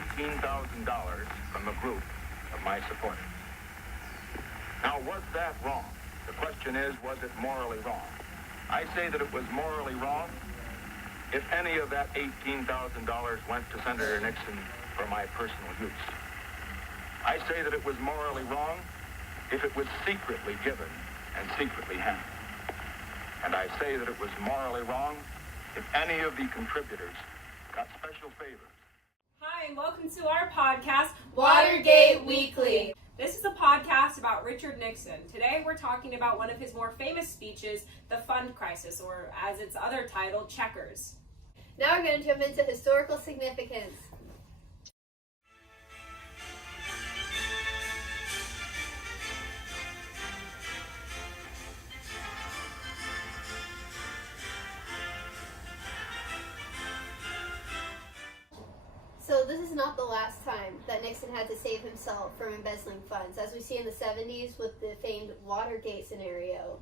$18,000 from a group of my supporters. Now, was that wrong? The question is, was it morally wrong? I say that it was morally wrong if any of that $18,000 went to Senator Nixon for my personal use. I say that it was morally wrong if it was secretly given and secretly handled. And I say that it was morally wrong if any of the contributors got special favors. Hi, and welcome to our podcast, Watergate Weekly. This is a podcast about Richard Nixon. Today we're talking about one of his more famous speeches, the Fund Crisis, or as its other title, Checkers. Now we're going to jump into historical significance. So this is not the last time that Nixon had to save himself from embezzling funds, as we see in the 70s with the famed Watergate scenario.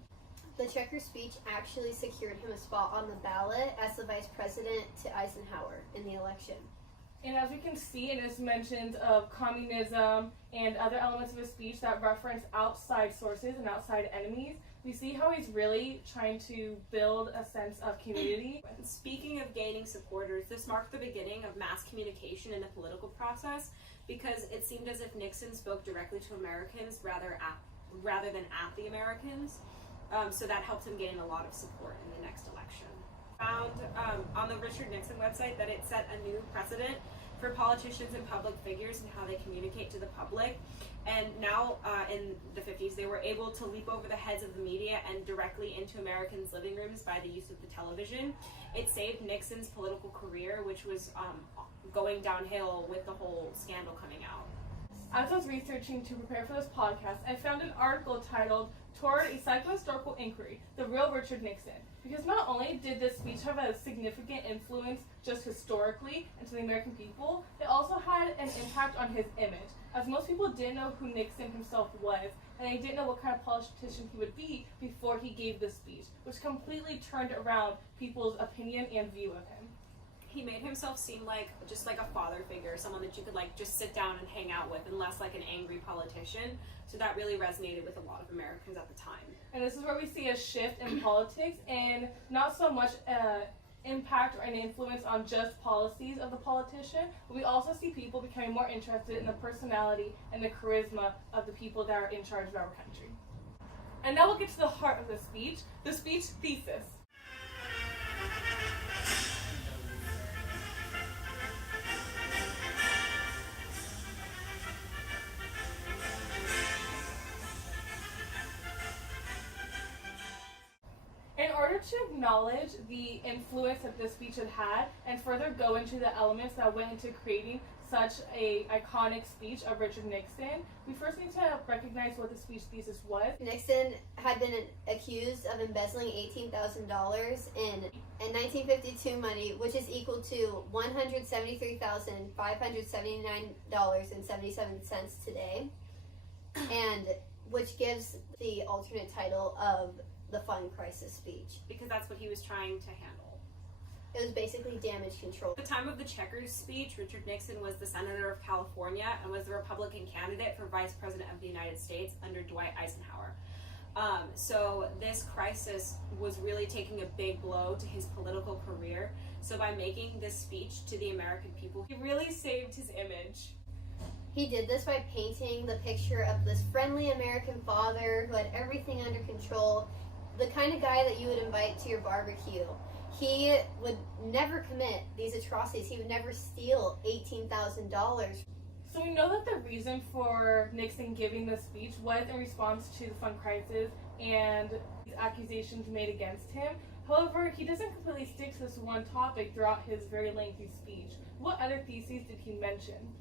The Checkers speech actually secured him a spot on the ballot as the vice president to Eisenhower in the election. And as we can see in his mentions of communism and other elements of his speech that reference outside sources and outside enemies, we see how he's really trying to build a sense of community. Speaking of gaining supporters, this marked the beginning of mass communication in the political process because it seemed as if Nixon spoke directly to Americans rather than at the Americans. So that helped him gain a lot of support in the next election. Found on the Richard Nixon website that it set a new precedent for politicians and public figures and how they communicate to the public. And now in the 50s, they were able to leap over the heads of the media and directly into Americans' living rooms by the use of the television. It saved Nixon's political career, which was going downhill with the whole scandal coming out. As I was researching to prepare for this podcast, I found an article titled Toward a Psychohistorical Inquiry, The Real Richard Nixon. Because not only did this speech have a significant influence just historically into the American people, it also had an impact on his image, as most people didn't know who Nixon himself was, and they didn't know what kind of politician he would be before he gave this speech, which completely turned around people's opinion and view of him. He made himself seem just like a father figure, someone that you could just sit down and hang out with, and less like an angry politician. So that really resonated with a lot of Americans at the time. And this is where we see a shift in politics, and not so much impact or an influence on just policies of the politician, but we also see people becoming more interested in the personality and the charisma of the people that are in charge of our country. And now we'll get to the heart of the speech thesis. In order to acknowledge the influence that this speech had and further go into the elements that went into creating such an iconic speech of Richard Nixon, we first need to recognize what the speech thesis was. Nixon had been accused of embezzling $18,000 in 1952 money, which is equal to $173,579.77 today, and which gives the alternate title of the Fund Crisis speech. Because that's what he was trying to handle. It was basically damage control. At the time of the Checkers speech, Richard Nixon was the Senator of California and was the Republican candidate for Vice President of the United States under Dwight Eisenhower. So this crisis was really taking a big blow to his political career. So by making this speech to the American people, he really saved his image. He did this by painting the picture of this friendly American father who had everything under control, the kind of guy that you would invite to your barbecue. He would never commit these atrocities. He would never steal $18,000. So we know that the reason for Nixon giving this speech was in response to the Fund Crisis and these accusations made against him. However, he doesn't completely stick to this one topic throughout his very lengthy speech. What other theses did he mention?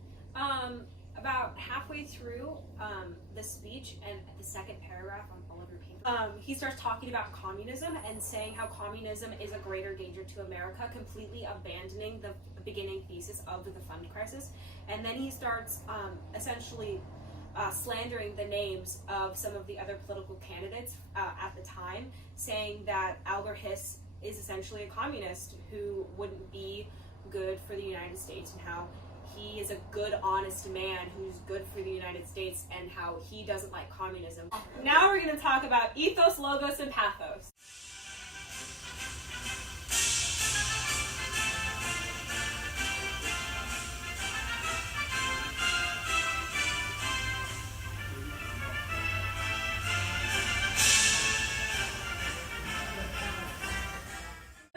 About halfway through the speech and the second paragraph on all of your paper, he starts talking about communism and saying how communism is a greater danger to America, completely abandoning the beginning thesis of the Fund Crisis. And then he starts essentially slandering the names of some of the other political candidates at the time, saying that Albert Hiss is essentially a communist who wouldn't be good for the United States, and how he is a good, honest man who's good for the United States and how he doesn't like communism. Now we're going to talk about ethos, logos, and pathos.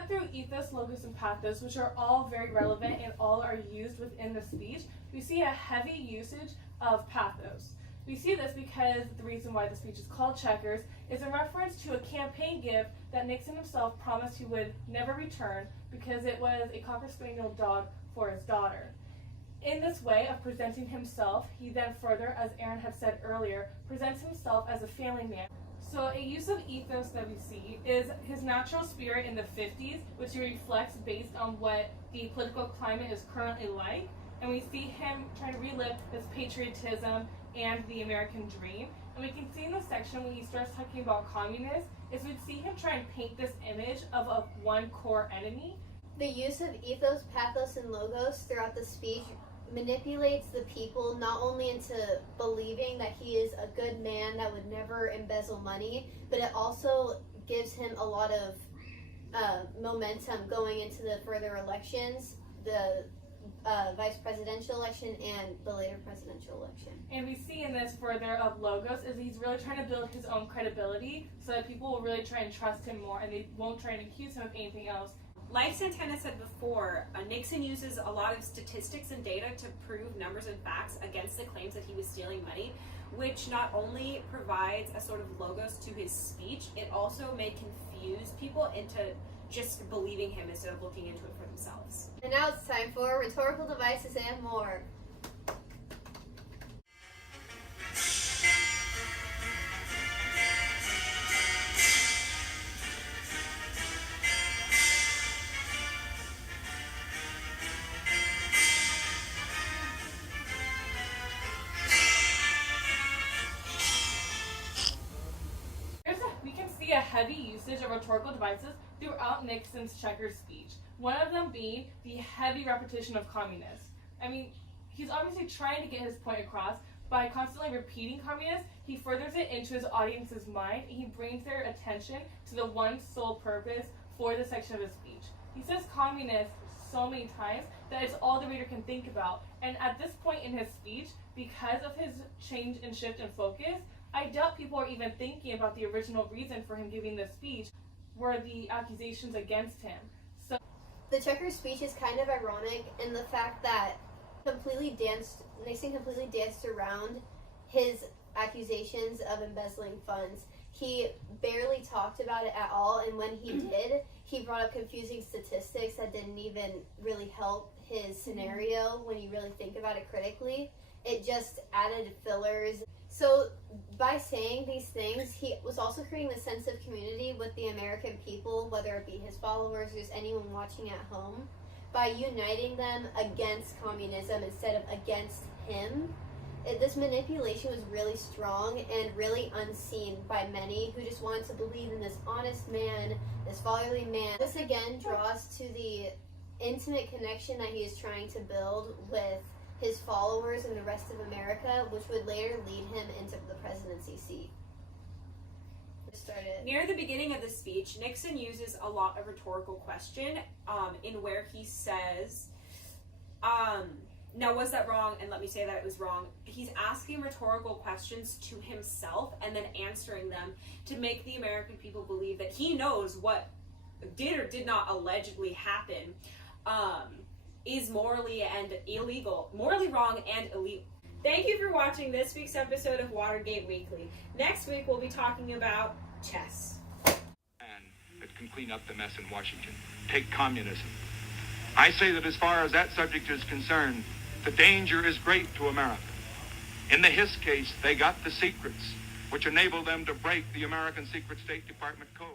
Through ethos, logos, and pathos, which are all very relevant and all are used within the speech, we see a heavy usage of pathos. We see this because the reason why the speech is called Checkers is in reference to a campaign gift that Nixon himself promised he would never return because it was a Cocker Spaniel dog for his daughter. In this way of presenting himself, he then further, as Aaron had said earlier, presents himself as a family man. So a use of ethos that we see is his natural spirit in the 50s, which he reflects based on what the political climate is currently like. And we see him trying to relive his patriotism and the American dream. And we can see in the section when he starts talking about communists, is we see him try and paint this image of a one core enemy. The use of ethos, pathos, and logos throughout the speech manipulates the people not only into believing that he is a good man that would never embezzle money, but it also gives him a lot of momentum going into the further elections, the vice presidential election and the later presidential election. And we see in this further of logos is he's really trying to build his own credibility so that people will really try and trust him more and they won't try and accuse him of anything else. Like Santana said before, Nixon uses a lot of statistics and data to prove numbers and facts against the claims that he was stealing money, which not only provides a sort of logos to his speech, it also may confuse people into just believing him instead of looking into it for themselves. And now it's time for rhetorical devices and more. A heavy usage of rhetorical devices throughout Nixon's Checkers speech. One of them being the heavy repetition of communists. I mean, he's obviously trying to get his point across by constantly repeating communists. He furthers it into his audience's mind and he brings their attention to the one sole purpose for this section of his speech. He says communists so many times that it's all the reader can think about. And at this point in his speech, because of his change and shift in focus, I doubt people are even thinking about the original reason for him giving this speech were the accusations against him. So the Checkers speech is kind of ironic in the fact that Nixon completely danced around his accusations of embezzling funds. He barely talked about it at all, and when he did, he brought up confusing statistics that didn't even really help his scenario when you really think about it critically. It just added fillers. So by saying these things, he was also creating a sense of community with the American people, whether it be his followers or just anyone watching at home, by uniting them against communism instead of against him. This manipulation was really strong and really unseen by many who just wanted to believe in this honest man, this fatherly man. This again draws to the intimate connection that he is trying to build with his followers and the rest of America, which would later lead him into the presidency seat. Near the beginning of the speech, Nixon uses a lot of rhetorical question in where he says, now was that wrong? And let me say that it was wrong. He's asking rhetorical questions to himself and then answering them to make the American people believe that he knows what did or did not allegedly happen is morally wrong and illegal. Thank you for watching this week's episode of Watergate Weekly. Next week we'll be talking about chess. And that can clean up the mess in Washington. Take communism. I say that as far as that subject is concerned, the danger is great to America. In the Hiss case, they got the secrets, which enabled them to break the American Secret State Department code.